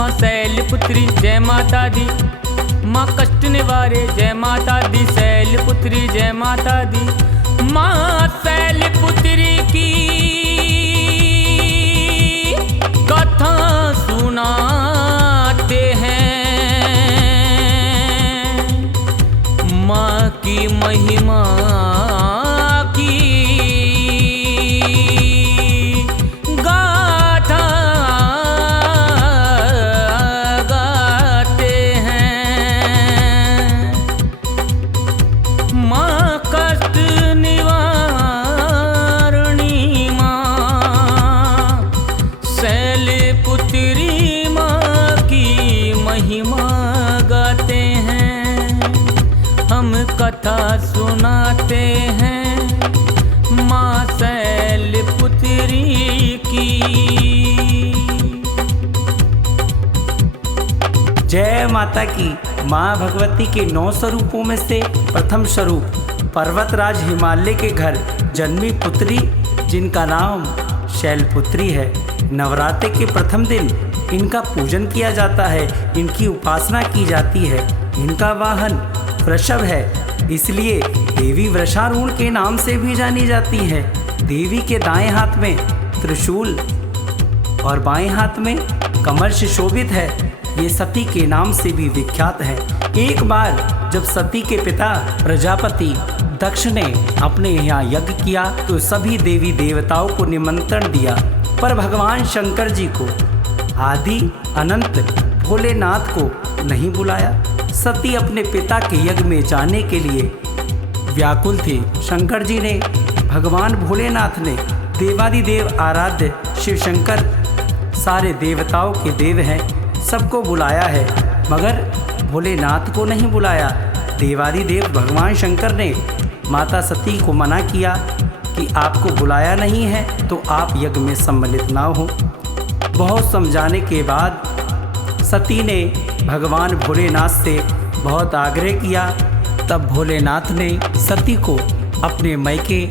माँ शैलपुत्री जय माता दी, माँ कष्ट निवारे जय माता दी, शैलपुत्री जय माता दी। माँ शैलपुत्री की कथा सुनाते हैं, माँ की महिमा की गाथा गाते हैं। माँ कष्ट निवारणी माँ शैलपुत्री माँ की महिमा गाते हैं, हम कथा सुनाते हैं माँ शैलपुत्री की। जय माता की। माँ भगवती के 9 स्वरूपों में से प्रथम स्वरूप पर्वतराज हिमालय के घर जन्मी पुत्री, जिनका नाम शैलपुत्री है। नवरात्रि के प्रथम दिन इनका पूजन किया जाता है, इनकी उपासना की जाती है। इनका वाहन वृषभ है, इसलिए देवी वृषारूढ़ के नाम से भी जानी जाती है। देवी के दाएं हाथ में त्रिशूल और बाएं हाथ में कमल सुशोभित है। ये सती के नाम से भी विख्यात है। एक बार जब सती के पिता प्रजापति दक्ष ने अपने यहाँ यज्ञ किया तो सभी देवी देवताओं को निमंत्रण दिया, पर भगवान शंकर जी को, आदि अनंत भोलेनाथ को नहीं बुलाया। सती अपने पिता के यज्ञ में जाने के लिए व्याकुल थे। शंकर जी ने, भगवान भोलेनाथ ने, देवादिदेव आराध्य शिव शंकर सारे देवताओं के देव हैं, सबको बुलाया है, मगर भोलेनाथ को नहीं बुलाया। देवादिदेव भगवान शंकर ने माता सती को मना किया कि आपको बुलाया नहीं है तो आप यज्ञ में सम्मिलित ना हो। बहुत समझाने के बाद सती ने भगवान भोलेनाथ से बहुत आग्रह किया। तब भोलेनाथ ने सती को अपने मायके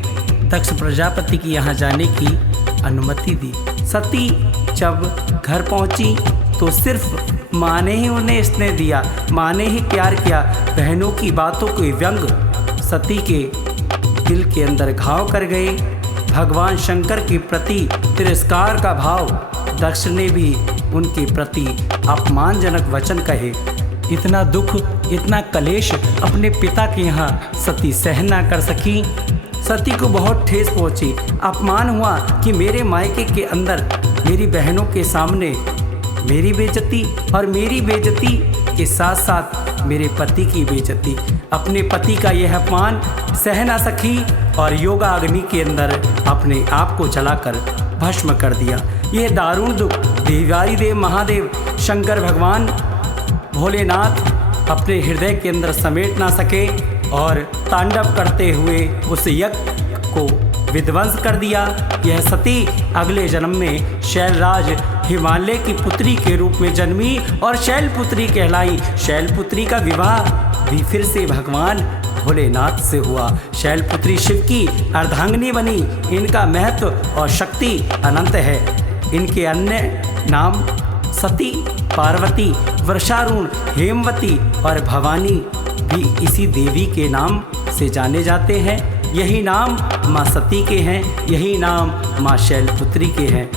दक्ष प्रजापति के यहाँ जाने की अनुमति दी। सती जब घर पहुँची तो सिर्फ माँ ने ही उन्हें स्नेह दिया, माँ ने ही प्यार किया। बहनों की बातों के व्यंग सती के दिल के अंदर घाव कर गए। भगवान शंकर के प्रति तिरस्कार का भाव, दक्ष ने भी उनके प्रति अपमानजनक वचन कहे। इतना दुख, इतना कलेश अपने पिता के यहाँ सती सहन ना कर सकी। सती को बहुत ठेस पहुँची, अपमान हुआ कि मेरे मायके के अंदर मेरी बहनों के सामने मेरी बेइज्जती और मेरी बेइज्जती के साथ साथ मेरे पति की बेइज्जती। अपने पति का यह अपमान सह ना सकी और योगाग्नि के अंदर अपने आप को जलाकर भस्म कर दिया। यह दारुण दुख देवादिदेव महादेव शंकर भगवान भोलेनाथ अपने हृदय के अंदर समेट ना सके और तांडव करते हुए उस यज्ञ को विध्वंस कर दिया। यह सती अगले जन्म में शैलराज हिमालय की पुत्री के रूप में जन्मी और शैलपुत्री कहलाई। शैलपुत्री का विवाह भी फिर से भगवान भोलेनाथ से हुआ। शैलपुत्री शिव की अर्धांगिनी बनी। इनका महत्व और शक्ति अनंत है। इनके अन्य नाम सती, पार्वती, वृषारूढ़, हेमवती और भवानी भी इसी देवी के नाम से जाने जाते हैं। यही नाम माँ सती के हैं, यही नाम माँ शैलपुत्री के हैं।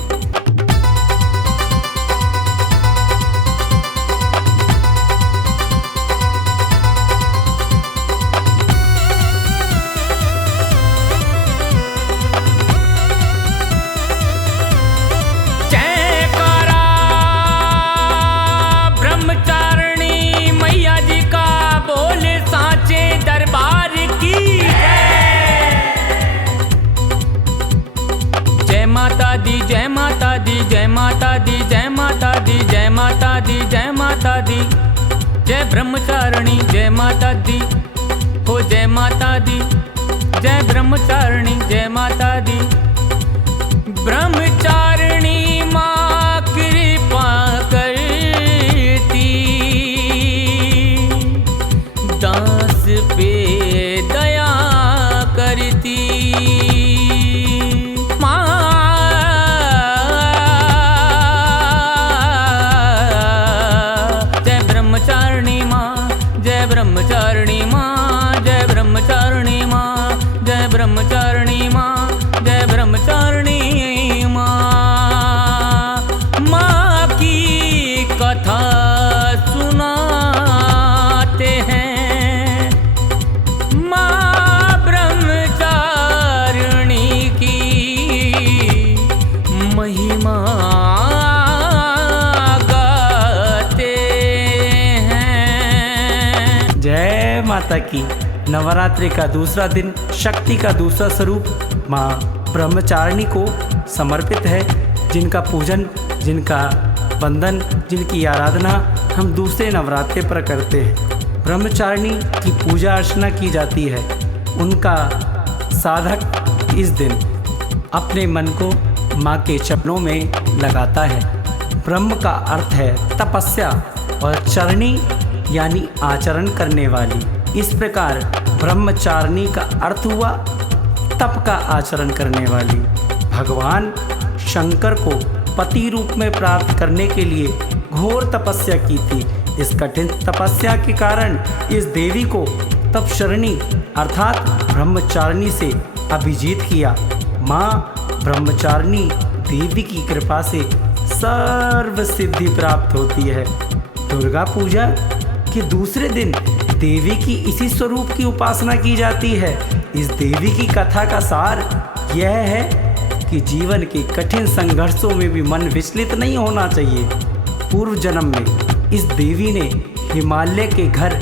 जय माता दी, जय माता दी, जय माता दी, जय माता दी, जय माता दी। जय ब्रह्मचारिणी जय माता दी, हो जय माता दी। जय ब्रह्मचारिणी जय माता दी। ब्रह्मचारिणी माँ कृपा करती, दास पे दया करती। माँ माता की। नवरात्रि का दूसरा दिन शक्ति का दूसरा स्वरूप माँ ब्रह्मचारिणी को समर्पित है, जिनका पूजन, जिनका वंदन, जिनकी आराधना हम दूसरे नवरात्रि पर करते हैं। ब्रह्मचारिणी की पूजा अर्चना की जाती है। उनका साधक इस दिन अपने मन को माँ के चरणों में लगाता है। ब्रह्म का अर्थ है तपस्या और चरणी यानी आचरण करने वाली। इस प्रकार ब्रह्मचारिणी का अर्थ हुआ तप का आचरण करने वाली। भगवान शंकर को पति रूप में प्राप्त करने के लिए घोर तपस्या की थी। इस कठिन तपस्या के कारण इस देवी को तपशरणी अर्थात ब्रह्मचारिणी से अभिजीत किया। माँ ब्रह्मचारिणी देवी की कृपा से सर्व सिद्धि प्राप्त होती है। दुर्गा पूजा के दूसरे दिन देवी की इसी स्वरूप की उपासना की जाती है। इस देवी की कथा का सार यह है कि जीवन के कठिन संघर्षों में भी मन विचलित नहीं होना चाहिए। पूर्व जन्म में इस देवी ने हिमालय के घर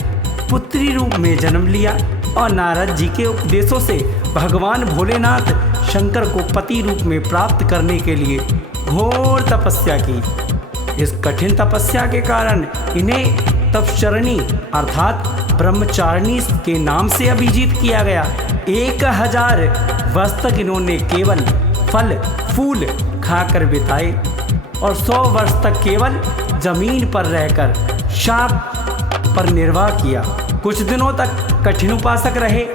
पुत्री रूप में जन्म लिया और नारद जी के उपदेशों से भगवान भोलेनाथ शंकर को पति रूप में प्राप्त करने के लिए घोर तपस्या की। इस कठिन तपस्या के कारण इन्हें तपशरणी अर्थात ब्रह्मचारिणी के नाम से अभिजीत किया गया। 1000 वर्ष तक इन्होंने केवल फल फूल खाकर बिताए और 100 वर्ष तक केवल जमीन पर रहकर शाप पर निर्वाह किया। कुछ दिनों तक कठिन उपासक रहे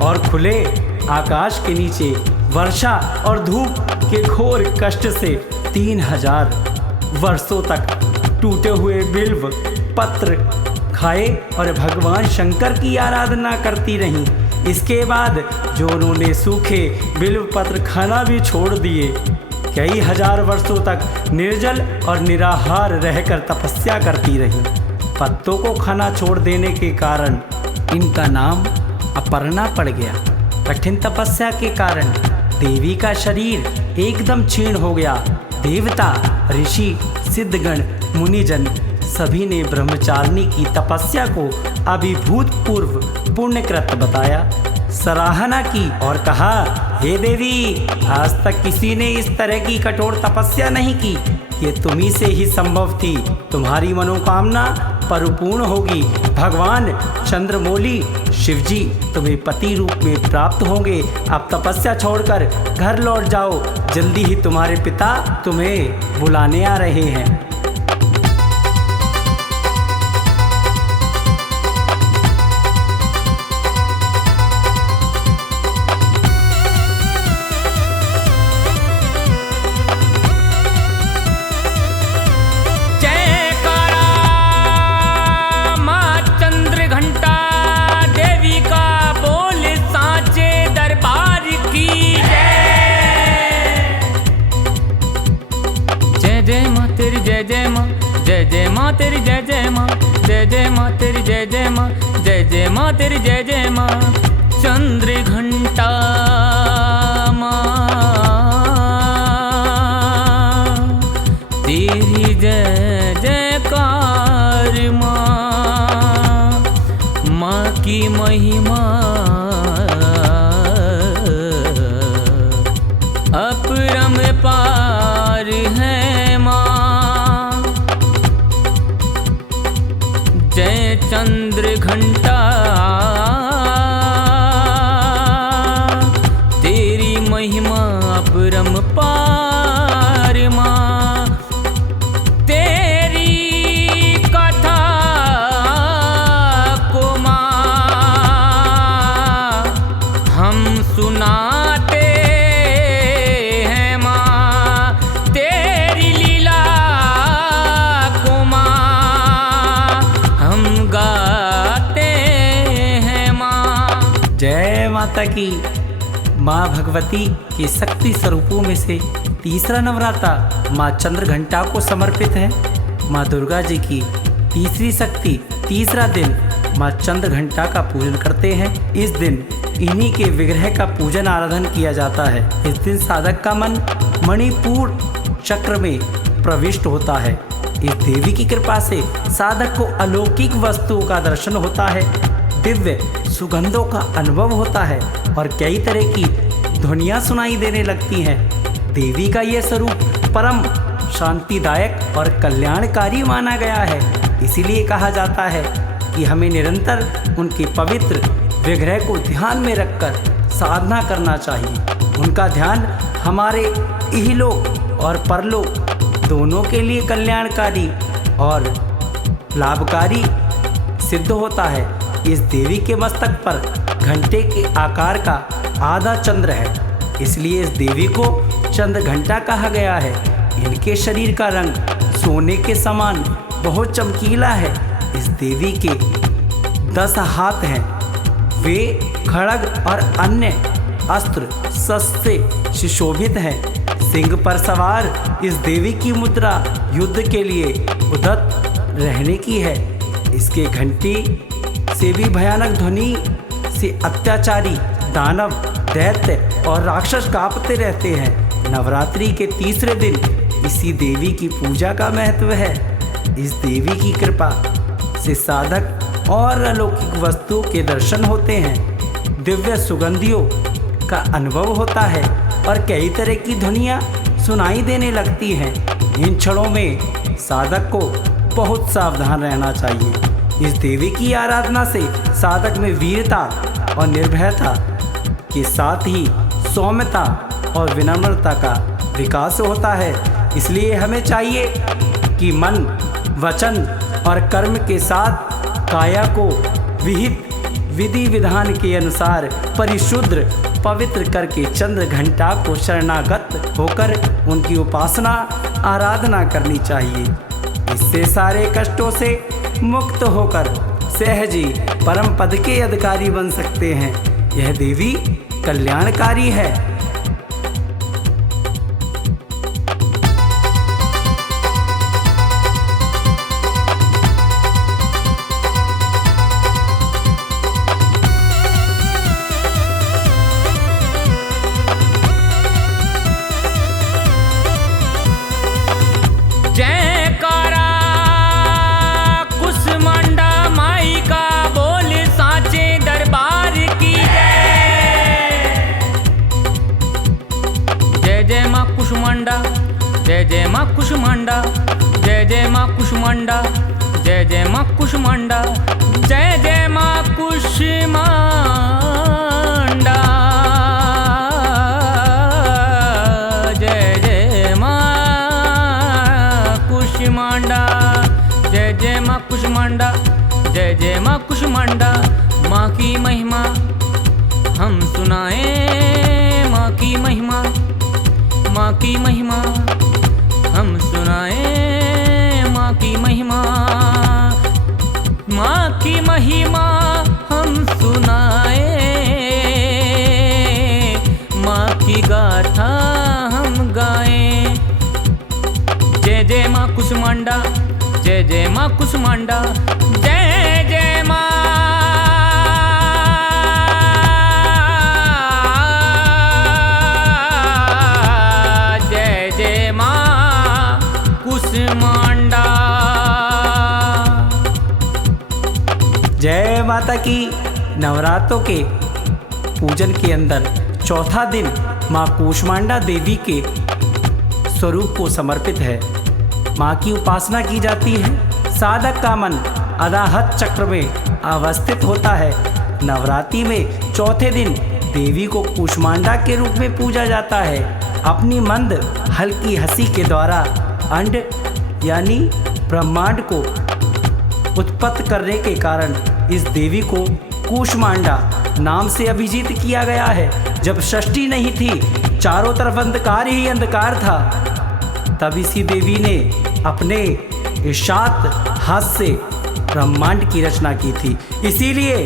और खुले आकाश के नीचे वर्षा और धूप के घोर कष्ट से 3000 वर्षों तक टूटे हुए बिल्व पत्र खाए और भगवान शंकर की आराधना करती रहीं। इसके बाद जो उन्होंने सूखे बिल्व पत्र खाना भी छोड़ दिए, कई हजार वर्षों तक निर्जल और निराहार रहकर तपस्या करती रहीं। पत्तों को खाना छोड़ देने के कारण इनका नाम अपर्णा पड़ गया। कठिन तपस्या के कारण देवी का शरीर एकदम क्षीण हो गया। देवता, ऋषि, सिद्धगण, मुनिजन सभी ने ब्रह्मचारिणी की तपस्या को अभिभूतपूर्व पुण्यकृत बताया, सराहना की और कहा, हे देवी, आज तक किसी ने इस तरह की कठोर तपस्या नहीं की। ये तुम्ही से ही संभव थी। तुम्हारी मनोकामना परिपूर्ण होगी। भगवान चंद्रमौली शिवजी तुम्हें पति रूप में प्राप्त होंगे। अब तपस्या छोड़कर घर लौट जाओ। जल्दी ही तुम्हारे पिता तुम्हें बुलाने आ रहे हैं। जय जय माँ, जय जय माँ तेरी जय जय माँ, जय जय माँ तेरी जय जय माँ, जय जय माँ तेरी जय जय माँ। चंद्र घंटा माँ तेरी जय जयकार माँ, माँ की महिमा अपरंपार है। जय चंद्र घंटा तेरी महिमा अपरंपार माँ। तेरी कथा को माँ हम सुनाते हैं माँ। तेरी लीला को माँ हम गाते हैं माँ। जय माता की। माँ भगवती के शक्ति स्वरूपों में से तीसरा नवरात्र माँ चंद्रघंटा को समर्पित है। माँ दुर्गा जी की तीसरी शक्ति तीसरा दिन माँ चंद्रघंटा का पूजन करते हैं। इस दिन इन्हीं के विग्रह का पूजन आराधन किया जाता है। इस दिन साधक का मन मणिपुर चक्र में प्रविष्ट होता है। इस देवी की कृपा से साधक को अलौकिक वस्तुओं का दर्शन होता है। दिव्य सुगंधों का अनुभव होता है और कई तरह की ध्वनियाँ सुनाई देने लगती हैं। देवी का यह स्वरूप परम शांतिदायक और कल्याणकारी माना गया है। इसीलिए कहा जाता है कि हमें निरंतर उनके पवित्र विग्रह को ध्यान में रखकर साधना करना चाहिए। उनका ध्यान हमारे इहलोक और परलोक दोनों के लिए कल्याणकारी और लाभकारी सिद्ध होता है। इस देवी के मस्तक पर घंटे के आकार का आधा चंद्र है, इसलिए इस देवी को चंद्र घंटा कहा गया है। इनके शरीर का रंग सोने के समान बहुत चमकीला है। इस देवी के 10 हाथ हैं। वे खड्ग और अन्य अस्त्र शस्त्र से सुशोभित हैं। सिंह पर सवार इस देवी की मुद्रा युद्ध के लिए उद्यत रहने की है। इसके घंटी से भी भयानक ध्वनि से अत्याचारी दानव, दैत्य और राक्षस कांपते रहते हैं। नवरात्रि के तीसरे दिन इसी देवी की पूजा का महत्व है। इस देवी की कृपा से साधक और अलौकिक वस्तुओं के दर्शन होते हैं, दिव्य सुगंधियों का अनुभव होता है और कई तरह की ध्वनियाँ सुनाई देने लगती हैं। इन क्षणों में साधक को बहुत सावधान रहना चाहिए। इस देवी की आराधना से साधक में वीरता और निर्भयता के साथ ही सौम्यता और विनम्रता का विकास होता है। इसलिए हमें चाहिए कि मन, वचन और कर्म के साथ काया को विहित विधि विधान के अनुसार परिशुद्ध पवित्र करके चंद्र घंटा को शरणागत होकर उनकी उपासना आराधना करनी चाहिए। इससे सारे कष्टों से मुक्त होकर सहज ही परम पद के अधिकारी बन सकते हैं। यह देवी कल्याणकारी है। जयकारा कुसमांडा माई का बोल साचे दरबार की जय। जय माँ कुसमांडा, जय जय माँ कुसमांडा, जय जय माँ कुसमांडा, जय जय माँ कुसमांडा, जय जय माँ कुसमांडा, जय जय माँ कुसमांडा, जय जय माँ कुसमांडा, जय जय माँ कुसमांडा। माँ की महिमा हम सुनाएं, माँ की महिमा, माँ की महिमा हम सुनाएं, माँ की महिमा, माँ की महिमा हम सुनाएं, माँ की गाथा हम गाएं। जय जय माँ कुसमांडा, जय जय माँ कुसमांडा, जय जय माँ, जय जय माँ कुसमांडा। जय माता की। नवरात्रों के पूजन के अंदर चौथा दिन माँ कूष्मांडा देवी के स्वरूप को समर्पित है। माँ की उपासना की जाती है। साधक का मन अनाहत चक्र में अवस्थित होता है। नवरात्रि में चौथे दिन देवी को कूष्मांडा के रूप में पूजा जाता है। अपनी मंद हल्की हंसी के द्वारा अंड यानी ब्रह्मांड को उत्पत्ति करने के कारण इस देवी को कूष्मांडा नाम से अभिहित किया गया है। जब सृष्टि नहीं थी, चारों तरफ अंधकार ही अंधकार था, तब इसी देवी ने अपने इशात हाथ से ब्रह्मांड की रचना की थी। इसीलिए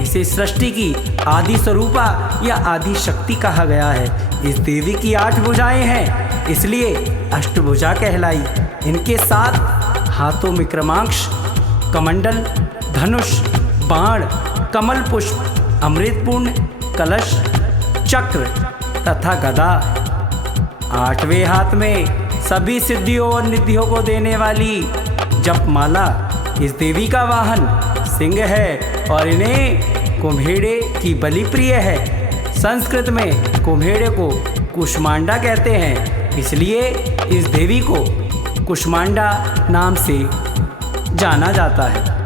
इसे सृष्टि की आदि स्वरूपा या आदि शक्ति कहा गया है। इस देवी की 8 भुजाएं हैं, इसलिए अष्टभुजा कहलाई। इनके 7 हाथों में क्रमांश, कमंडल, धनुष, बाण, कमल पुष्प, अमृतपूर्ण, कलश, चक्र तथा गदा। 8वें हाथ में सभी सिद्धियों और निधियों को देने वाली जपमाला। इस देवी का वाहन सिंह है और इन्हें कुम्हेड़े की बलि प्रिय है। संस्कृत में कुम्हेड़े को कुष्मांडा कहते हैं, इसलिए इस देवी को कुष्मांडा नाम से जाना जाता है।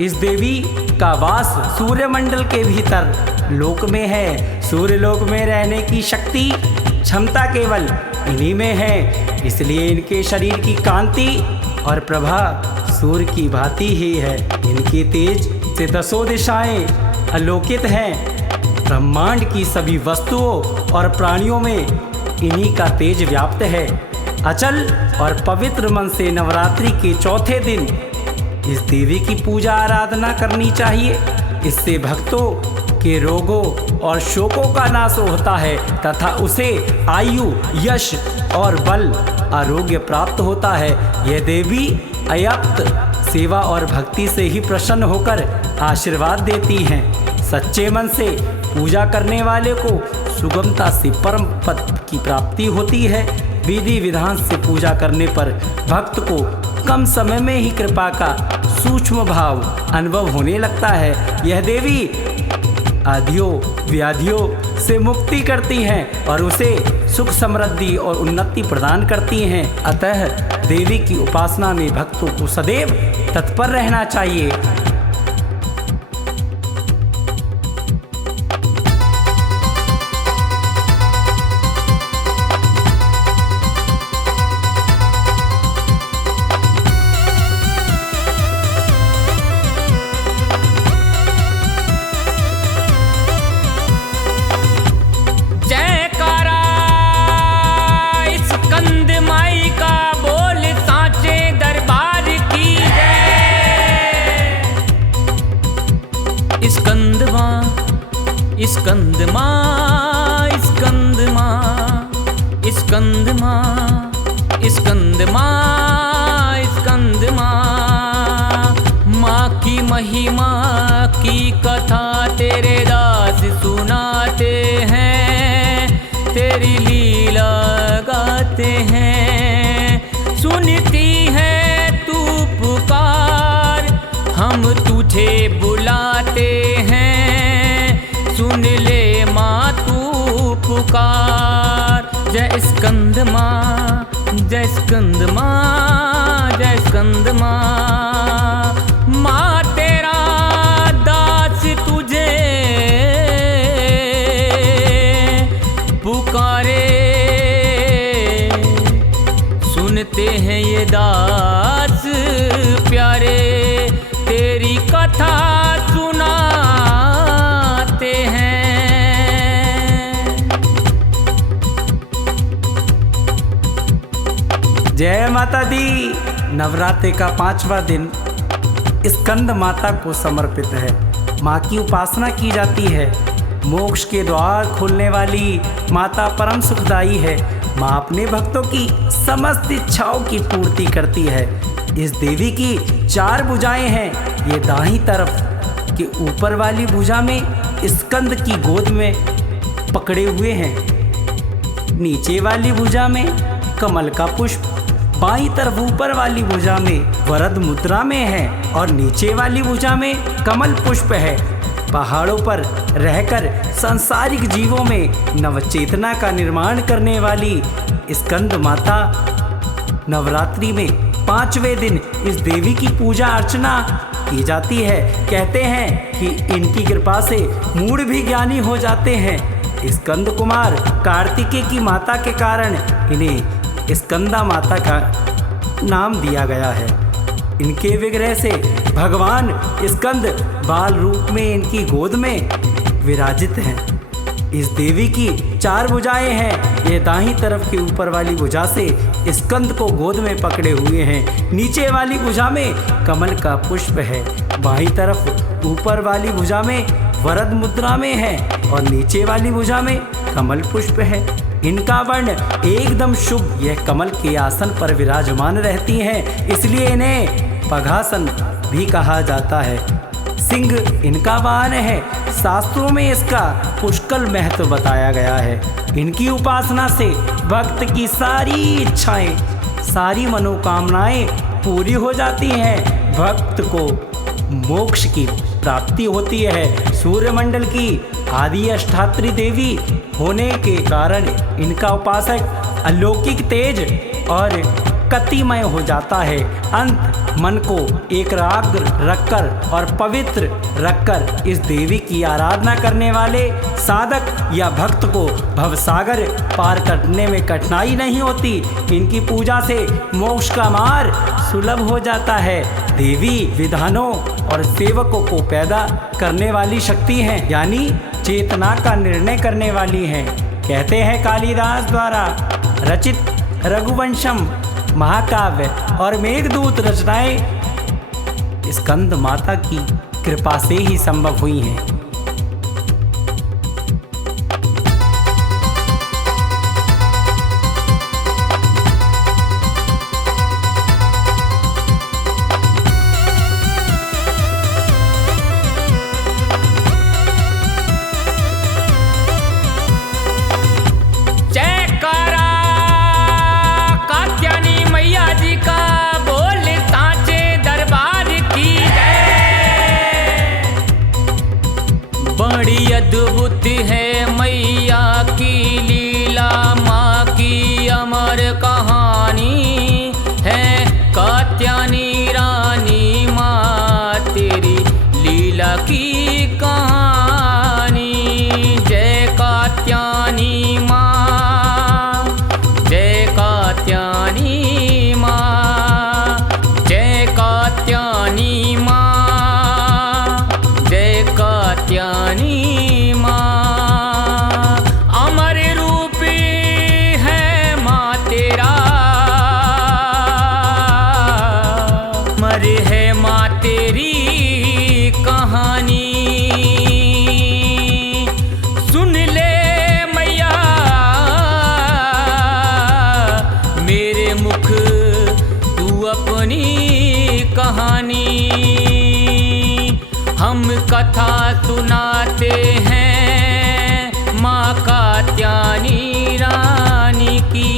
इस देवी का वास सूर्यमंडल के भीतर लोक में है। सूर्यलोक में रहने की शक्ति क्षमता केवल इन्हीं में है, इसलिए इनके शरीर की कांति और प्रभा सूर्य की भांति ही है। इनके तेज से दसों दिशाएं आलोकित हैं। ब्रह्मांड की सभी वस्तुओं और प्राणियों में इन्हीं का तेज व्याप्त है। अचल और पवित्र मन से नवरात्रि के चौथे दिन इस देवी की पूजा आराधना करनी चाहिए। इससे भक्तों के रोगों और शोकों का नाश होता है तथा उसे आयु, यश और बल, आरोग्य प्राप्त होता है। यह देवी अयप्त सेवा और भक्ति से ही प्रसन्न होकर आशीर्वाद देती हैं। सच्चे मन से पूजा करने वाले को सुगमता से परम पद की प्राप्ति होती है। विधि विधान से पूजा करने पर भक्त को कम समय में ही कृपा का सूक्ष्म भाव अनुभव होने लगता है। यह देवी आदियों व्याधियों से मुक्ति करती हैं और उसे सुख समृद्धि और उन्नति प्रदान करती हैं। अतः देवी की उपासना में भक्तों को सदैव तत्पर रहना चाहिए। स्कंद माँ, स्कंद माँ, स्कंद माँ, स्कंद माँ, स्कंद माँ। माँ की महिमा की कथा तेरे दास सुनाते हैं, तेरी लीला गाते हैं। सुनती है तू पुकार, हम तुझे बुलाते हैं। सुन ले माँ तू पुकार। जय स्कंद माँ, जय स्कंद माँ, जय स्कंद माँ। माँ तेरा दास तुझे पुकारे, सुनते हैं ये दास प्यारे, तेरी कथा सुनाते हैं। जय माता दी। नवरात्रि का 5वां दिन स्कंद माता को समर्पित है। माँ की उपासना की जाती है। मोक्ष के द्वार खोलने वाली माता परम सुखदाई है। माँ अपने भक्तों की समस्त इच्छाओं की पूर्ति करती है। इस देवी की 4 भुजाएं हैं। ये दाहिनी तरफ के ऊपर वाली भुजा में स्कंद की गोद में पकड़े हुए हैं। नीचे वाली भुजा में कमल का पुष्प, बाईं तरफ ऊपर वाली भुजा में वरद मुद्रा में है और नीचे वाली भुजा में कमल पुष्प है। पहाड़ों पर रहकर सांसारिक जीवों में नवचेतना का निर्माण करने वाली स्कंद माता नवरात्रि में 5वें दिन इस देवी की पूजा अर्चना की जाती है। कहते हैं कि इनकी कृपा से मूढ़ भी ज्ञानी हो जाते हैं। स्कंद कुमार कार्तिकेय की माता के कारण इन्हें स्कंदा माता का नाम दिया गया है। इनके विग्रह से भगवान स्कंद बाल रूप में इनकी गोद में विराजित हैं। इस देवी की 4 भुजाएं हैं। ये दाहिनी तरफ के ऊपर वाली भुजा से स्कंद को गोद में पकड़े हुए हैं। नीचे वाली भुजा में कमल का पुष्प है। बाईं तरफ ऊपर वाली भुजा में वरद मुद्रा में है और नीचे वाली भुजा में कमल पुष्प है। इनका वर्ण एकदम शुभ। यह कमल के आसन पर विराजमान रहती हैं, इसलिए इन्हें पघासन भी कहा जाता है। सिंह इनका वाहन है। शास्त्रों में इसका पुष्कल महत्व बताया गया है। इनकी उपासना से भक्त की सारी इच्छाएं, सारी मनोकामनाएं पूरी हो जाती हैं। भक्त को मोक्ष की प्राप्ति होती है। सूर्यमंडल की आदि अष्टात्री देवी होने के कारण इनका उपासक अलौकिक तेज और कतिमय हो जाता है। अंत मन को एकाग्र रखकर और पवित्र रखकर इस देवी की आराधना करने वाले साधक या भक्त को भवसागर पार करने में कठिनाई नहीं होती। इनकी पूजा से मोक्ष का मार्ग सुलभ हो जाता है। देवी विधानों और सेवकों को पैदा करने वाली शक्ति हैं, यानी चेतना का निर्णय करने वाली हैं। कहते हैं कालिदास द्वारा रचित रघुवंशम महाकाव्य और मेघदूत रचनाएं स्कंद माता की कृपा से ही संभव हुई हैं। बड़ी अद्भुत है मैया की लीला, माँ की अमर कहानी है। कात्यायनी रानी माँ तेरी लीला की कहानी। जय कात्यायनी माँ, जय कात्यायनी माँ, जय कात्यायनी माँ, जय कात्यायनी माँ। अमर रूप है माँ तेरा, अमर है माँ तेरी कहानी। सुन ले मैया मेरे मुख तू अपनी कहानी। हम कथा सुनाते हैं माँ कात्यायनी रानी की।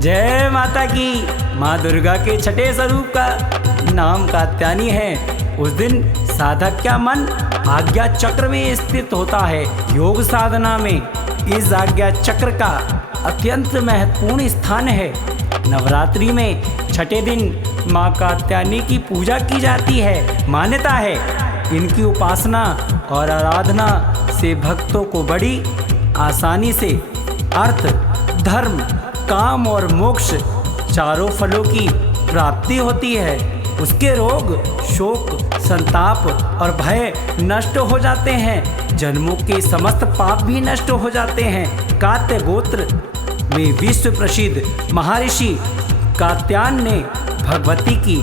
जय माता की। माँ दुर्गा के छठे स्वरूप का नाम कात्यायनी है। उस दिन साधक का मन आज्ञा चक्र में स्थित होता है। योग साधना में इस आज्ञा चक्र का अत्यंत महत्वपूर्ण स्थान है। नवरात्रि में छठे दिन माँ कात्यायनी की पूजा की जाती है। मान्यता है इनकी उपासना और आराधना से भक्तों को बड़ी आसानी से अर्थ, धर्म, काम और मोक्ष चारों फलों की प्राप्ति होती है। उसके रोग, शोक, संताप और भय नष्ट हो जाते हैं। जन्मों के समस्त पाप भी नष्ट हो जाते हैं। कात्य गोत्र में विश्व प्रसिद्ध महर्षि कात्यायन ने भगवती की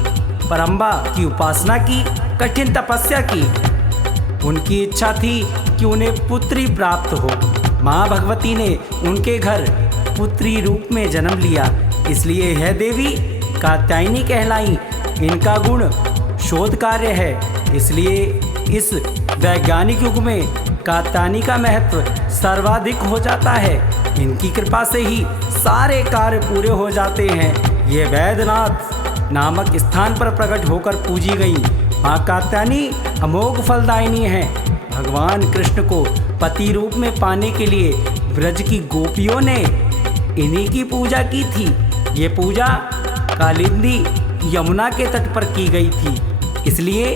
परम्बा की उपासना की, कठिन तपस्या की। उनकी इच्छा थी कि उन्हें पुत्री प्राप्त हो। माँ भगवती ने उनके घर पुत्री रूप में जन्म लिया, इसलिए यह देवी कात्यायनी कहलाई। इनका गुण शोध कार्य है, इसलिए इस वैज्ञानिक युग में कात्यायनी का महत्व सर्वाधिक हो जाता है। इनकी कृपा से ही सारे कार्य पूरे हो जाते हैं। ये वैद्यनाथ नामक स्थान पर प्रकट होकर पूजी गई माँ कात्यायनी अमोघ फलदायिनी है। भगवान कृष्ण को पति रूप में पाने के लिए ब्रज की गोपियों ने इन्हीं की पूजा की थी। ये पूजा कालिंदी यमुना के तट पर की गई थी, इसलिए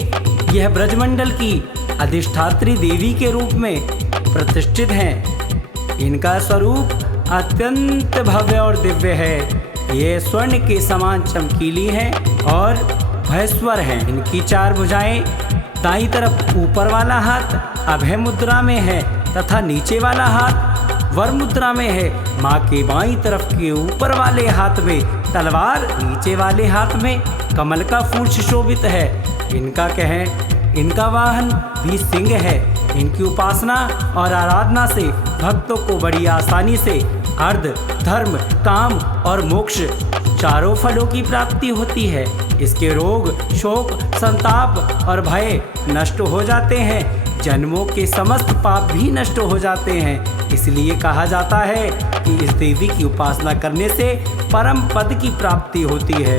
यह ब्रजमंडल की अधिष्ठात्री देवी के रूप में प्रतिष्ठित हैं। इनका स्वरूप अत्यंत भव्य और दिव्य है। ये स्वर्ण के समान चमकीली हैं और भयस्वर हैं। इनकी चार भुजाएं, दाईं तरफ ऊपर वाला हाथ अभय मुद्रा में है तथा नीचे वाला हाथ वर मुद्रा में है। माँ के बाईं तरफ के ऊपर वाले हाथ में तलवार, नीचे वाले हाथ में कमल का फूल सुशोभित है। इनका वाहन भी सिंह है। इनकी उपासना और आराधना से भक्तों को बड़ी आसानी से अर्थ, धर्म, काम और मोक्ष चारों फलों की प्राप्ति होती है। इसके रोग, शोक, संताप और भय नष्ट हो जाते हैं। जन्मों के समस्त पाप भी नष्ट हो जाते हैं। इसलिए कहा जाता है कि इस देवी की उपासना करने से परम पद की प्राप्ति होती है।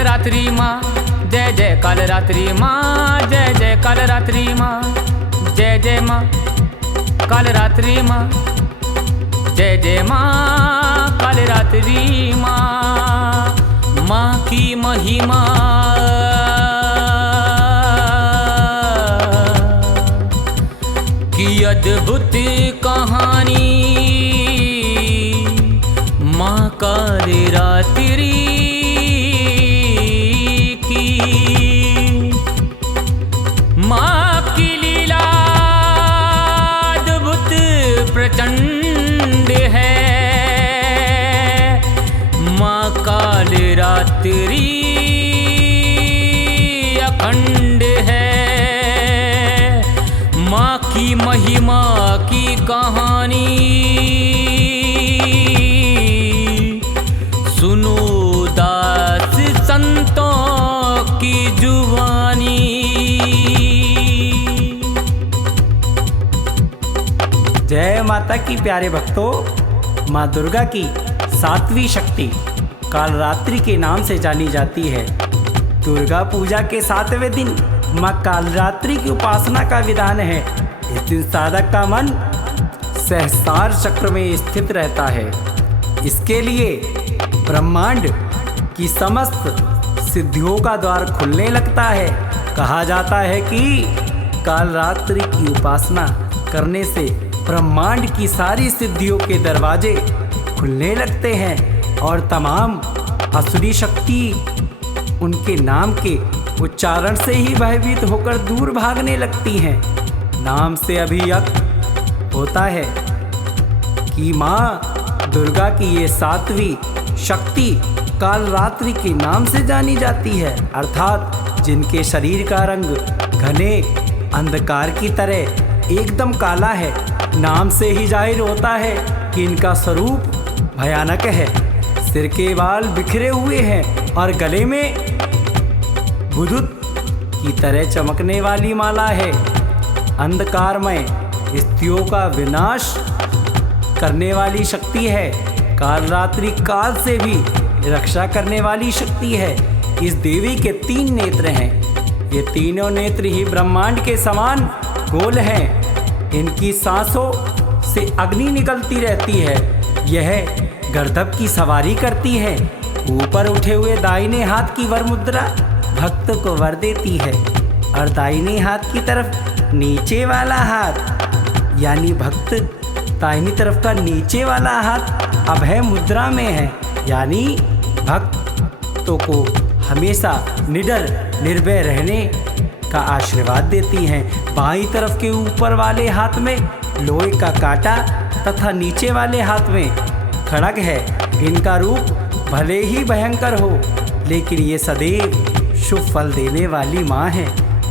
कालरात्रि माँ, जय जय कालरात्रि माँ, जय जय कालरात्रि माँ, जय जय माँ कालरात्रि माँ, जय जय माँ कालरात्रि माँ। माँ की महिमा की अद्भुत कहानी, माँ कालरात्रि की। माँ की लीला अद्भुत प्रचंड है, माँ कालरात्रि अखंड है। माँ की महिमा की कहानी सुनो दास संतों की जुबानी। जय माता की प्यारे भक्तों, माँ दुर्गा की सातवीं शक्ति कालरात्रि के नाम से जानी जाती है। दुर्गा पूजा के 7वें दिन माँ कालरात्रि की उपासना का विधान है। इस दिन साधक का मन सहस्रार चक्र में स्थित रहता है। इसके लिए ब्रह्मांड की समस्त सिद्धियों का द्वार खुलने लगता है। कहा जाता है कि कालरात्रि की उपासना करने से ब्रह्मांड की सारी सिद्धियों के दरवाजे खुलने लगते हैं और तमाम असुरी शक्ति उनके नाम के उच्चारण से ही भयभीत होकर दूर भागने लगती हैं। नाम से अभिव्यक्त होता है कि माँ दुर्गा की ये सातवीं शक्ति कालरात्रि के नाम से जानी जाती है, अर्थात जिनके शरीर का रंग घने अंधकार की तरह एकदम काला है। नाम से ही जाहिर होता है कि इनका स्वरूप भयानक है। सिर के बाल बिखरे हुए हैं और गले में बुधुत की तरह चमकने वाली माला है। अंधकारमय स्त्रियों का विनाश करने वाली शक्ति है। कालरात्रि काल से भी रक्षा करने वाली शक्ति है। इस देवी के 3 नेत्र हैं। ये तीनों नेत्र ही ब्रह्मांड के समान गोल हैं। इनकी सांसों से अग्नि निकलती रहती है। यह गर्दभ की सवारी करती है। ऊपर उठे हुए दाहिने हाथ की वर मुद्रा भक्त को वर देती है और दाहिने हाथ की तरफ नीचे वाला हाथ यानी भक्त दाहिनी तरफ का नीचे वाला हाथ अभय मुद्रा में है, यानी भक्तों को हमेशा निडर निर्भय रहने का आशीर्वाद देती हैं। बाईं तरफ के ऊपर वाले हाथ में लोहे का कांटा तथा नीचे वाले हाथ में खड्ग है। इनका रूप भले ही भयंकर हो, लेकिन ये सदैव शुभ फल देने वाली माँ है,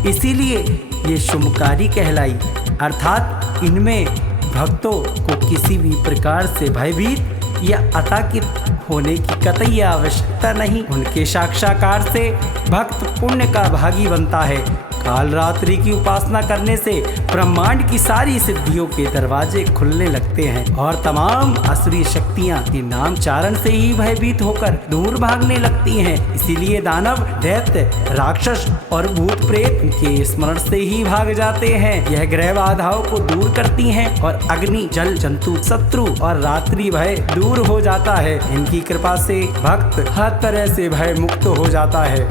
इसीलिए ये शुभकारी कहलाई। अर्थात इनमें भक्तों को किसी भी प्रकार से भयभीत या आतंकित होने की कतई आवश्यकता नहीं। उनके साक्षात्कार से भक्त पुण्य का भागी बनता है। कालरात्रि की उपासना करने से ब्रह्मांड की सारी सिद्धियों के दरवाजे खुलने लगते हैं और तमाम असुरी शक्तियां के नाम चारण से ही भयभीत होकर दूर भागने लगती हैं। इसीलिए दानव, दैत्य, राक्षस और भूत प्रेत के स्मरण से ही भाग जाते हैं। यह ग्रह बाधाओं को दूर करती हैं और अग्नि, जल, जंतु, शत्रु और रात्रि भय दूर हो जाता है। इनकी कृपा से भक्त हर तरह से भय मुक्त हो जाता है।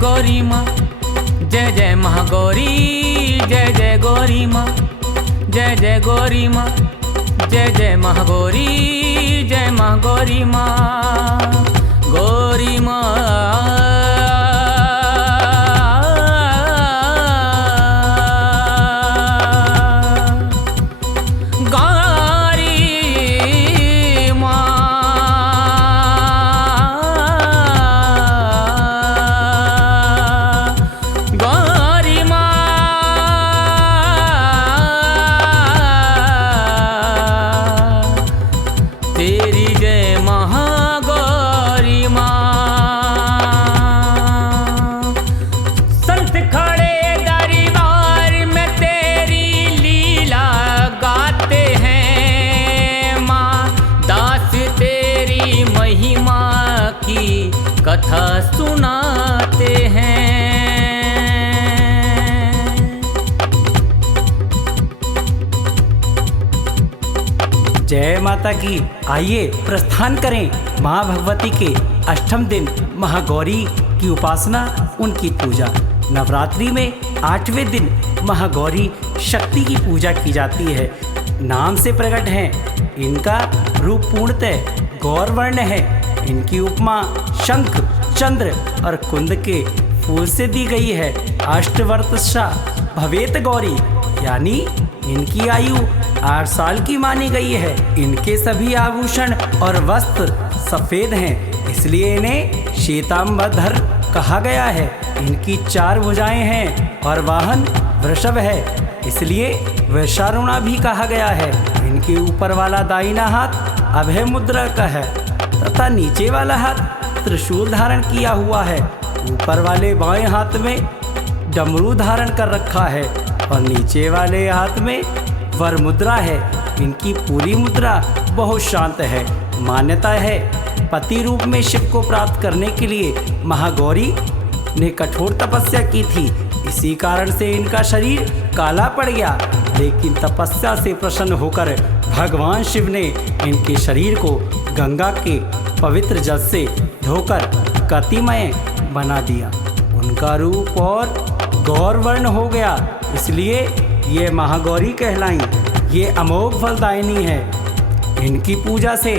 गौरी माँ, जय जय महागौरी, जय जय गौरी माँ, जय जय गौरी माँ, जय जय महागौरी, जय महागौरी माँ, गौरी माँ। माता की। आइए प्रस्थान करें माँ भगवती के अष्टम दिन महागौरी की उपासना, उनकी पूजा। नवरात्रि में 8वें दिन महागौरी शक्ति की पूजा की जाती है। नाम से प्रकट हैं। इनका रूप पूर्णतः गौरवर्ण है। इनकी उपमा शंख, चंद्र और कुंद के फूल से दी गई है। अष्टवर्षा भवेत गौरी, यानी इनकी आयु 8 साल की मानी गई है। इनके सभी आभूषण और वस्त्र सफेद हैं, इसलिए इन्हें श्वेतांबर कहा गया है। इनकी 4 भुजाएं हैं और वाहन वृषभ है, इसलिए वृषारूणा भी कहा गया है। इनके ऊपर वाला दाहिना हाथ अभय मुद्रा का है तथा नीचे वाला हाथ त्रिशूल धारण किया हुआ है। ऊपर वाले बाएं हाथ में डमरू धारण कर रखा है और नीचे वाले हाथ में वर मुद्रा है। इनकी पूरी मुद्रा बहुत शांत है। मान्यता है पति रूप में शिव को प्राप्त करने के लिए महागौरी ने कठोर तपस्या की थी। इसी कारण से इनका शरीर काला पड़ गया, लेकिन तपस्या से प्रसन्न होकर भगवान शिव ने इनके शरीर को गंगा के पवित्र जल से धोकर कतिमय बना दिया। उनका रूप और गौरवर्ण हो गया, इसलिए ये महागौरी कहलाई। ये अमोघ फलदायिनी है। इनकी पूजा से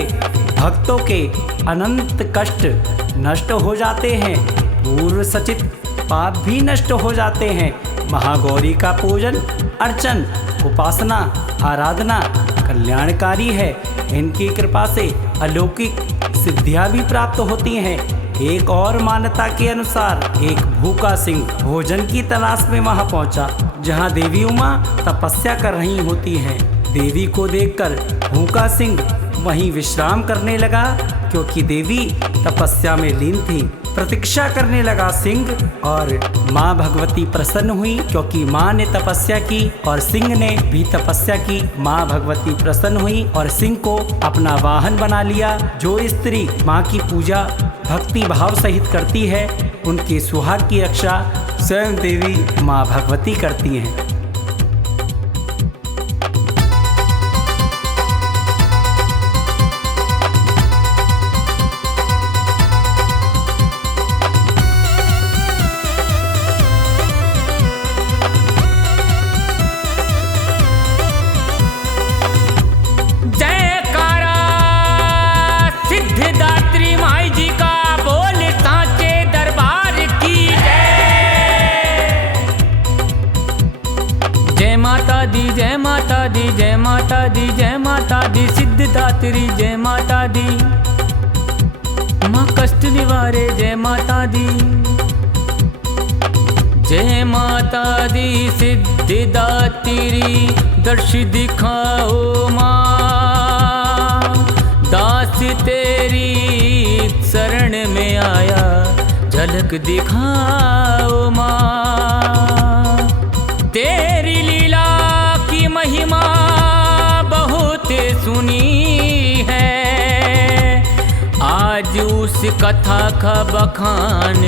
भक्तों के अनंत कष्ट नष्ट हो जाते हैं। पूर्व सचित पाप भी नष्ट हो जाते हैं। महागौरी का पूजन, अर्चन, उपासना, आराधना कल्याणकारी है। इनकी कृपा से अलौकिक सिद्धियां भी प्राप्त होती हैं। एक और मान्यता के अनुसार एक भूखा सिंह भोजन की तलाश में वहां पहुंचा, जहां देवी उमा तपस्या कर रही होती हैं। देवी को देखकर भूखा सिंह वहीं विश्राम करने लगा, क्योंकि देवी तपस्या में लीन थी। प्रतीक्षा करने लगा सिंह और माँ भगवती प्रसन्न हुई, क्योंकि माँ ने तपस्या की और सिंह ने भी तपस्या की। माँ भगवती प्रसन्न हुई और सिंह को अपना वाहन बना लिया। जो स्त्री माँ की पूजा भक्ति भाव सहित करती है, उनके सुहाग की रक्षा स्वयं देवी माँ भगवती करती हैं। जय माता दी, जय माता दी, जय माता दी, सिद्धिदात्री जय माता दी, माँ कष्ट निवारे जय माता दी। जय माता दी सिद्धिदात्री, दर्श दिखाओ माँ, दास तेरी शरण में आया, झलक दिखाओ माँ। तेरी लीला की महिमा बहुत सुनी है, आज उस कथा का बखान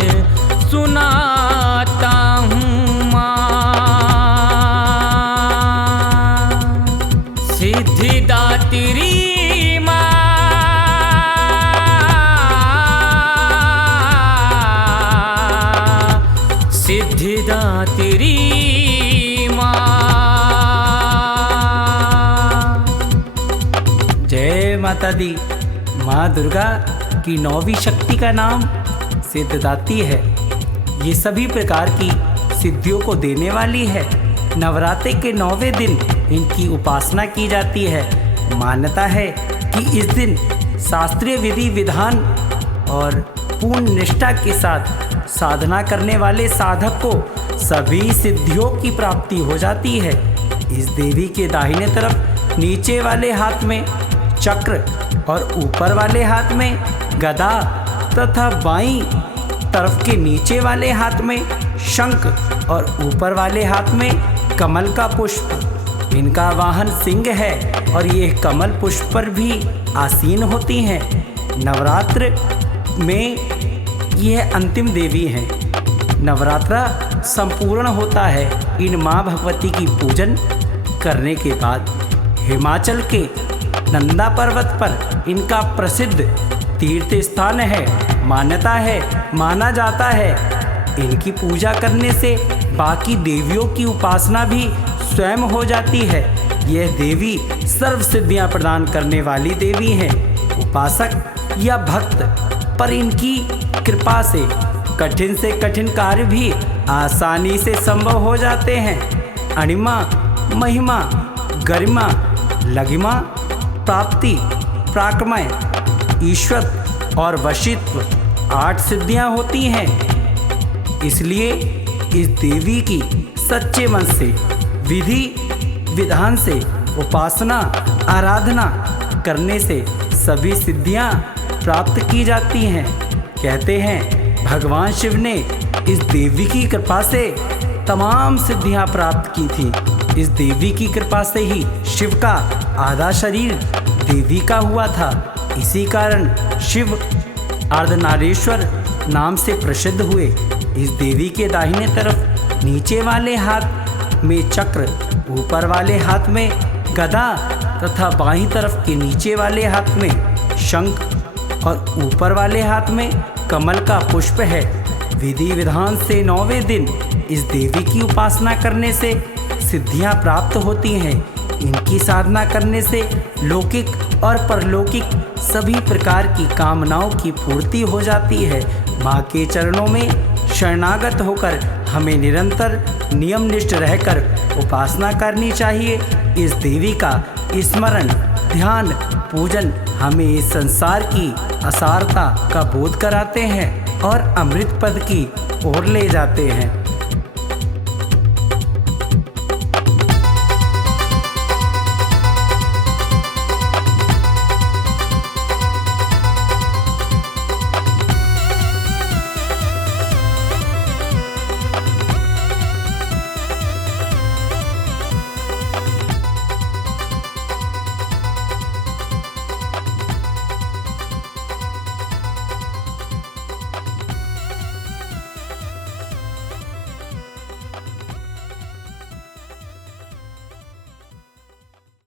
सुनाता हूँ माँ। सिद्धिदात्री माँ, सिद्धिदात्री माता दी। माँ दुर्गा की 9वीं शक्ति का नाम सिद्धिदात्री है। ये सभी प्रकार की सिद्धियों को देने वाली है। नवरात्रि के 9वें दिन इनकी उपासना की जाती है। मान्यता है कि इस दिन शास्त्रीय विधि विधान और पूर्ण निष्ठा के साथ साधना करने वाले साधक को सभी सिद्धियों की प्राप्ति हो जाती है। इस देवी के दाहिने तरफ नीचे वाले हाथ में चक्र और ऊपर वाले हाथ में गदा तथा बाईं तरफ के नीचे वाले हाथ में शंख और ऊपर वाले हाथ में कमल का पुष्प। इनका वाहन सिंह है और ये कमल पुष्प पर भी आसीन होती हैं। नवरात्र में यह अंतिम देवी हैं। नवरात्रा संपूर्ण होता है इन माँ भगवती की पूजन करने के बाद। हिमाचल के नंदा पर्वत पर इनका प्रसिद्ध तीर्थ स्थान है, मान्यता है, माना जाता है। इनकी पूजा करने से बाकी देवियों की उपासना भी स्वयं हो जाती है। यह देवी सर्व सिद्धियां प्रदान करने वाली देवी हैं। उपासक या भक्त पर इनकी कृपा से कठिन कार्य भी आसानी से संभव हो जाते हैं। अणिमा, महिमा, गरिमा, लघिमा, प्राप्ति, प्राक्रमय, ईश्वर और वशित्व 8 सिद्धियां होती हैं। इसलिए इस देवी की सच्चे मन से, विधि विधान से उपासना आराधना करने से सभी सिद्धियां प्राप्त की जाती हैं। कहते हैं भगवान शिव ने इस देवी की कृपा से तमाम सिद्धियां प्राप्त की थी। इस देवी की कृपा से ही शिव का आधा शरीर देवी का हुआ था। इसी कारण शिव अर्धनारीश्वर नाम से प्रसिद्ध हुए। इस देवी के दाहिने तरफ नीचे वाले हाथ में चक्र, ऊपर वाले हाथ में गदा तथा बाईं तरफ के नीचे वाले हाथ में शंख और ऊपर वाले हाथ में कमल का पुष्प है। विधि विधान से 9वें दिन इस देवी की उपासना करने से सिद्धियां प्राप्त होती हैं। इनकी साधना करने से लौकिक और परलौकिक सभी प्रकार की कामनाओं की पूर्ति हो जाती है। माँ के चरणों में शरणागत होकर हमें निरंतर नियमनिष्ठ रहकर उपासना करनी चाहिए। इस देवी का स्मरण, ध्यान, पूजन हमें इस संसार की असारता का बोध कराते हैं और अमृत पद की ओर ले जाते हैं।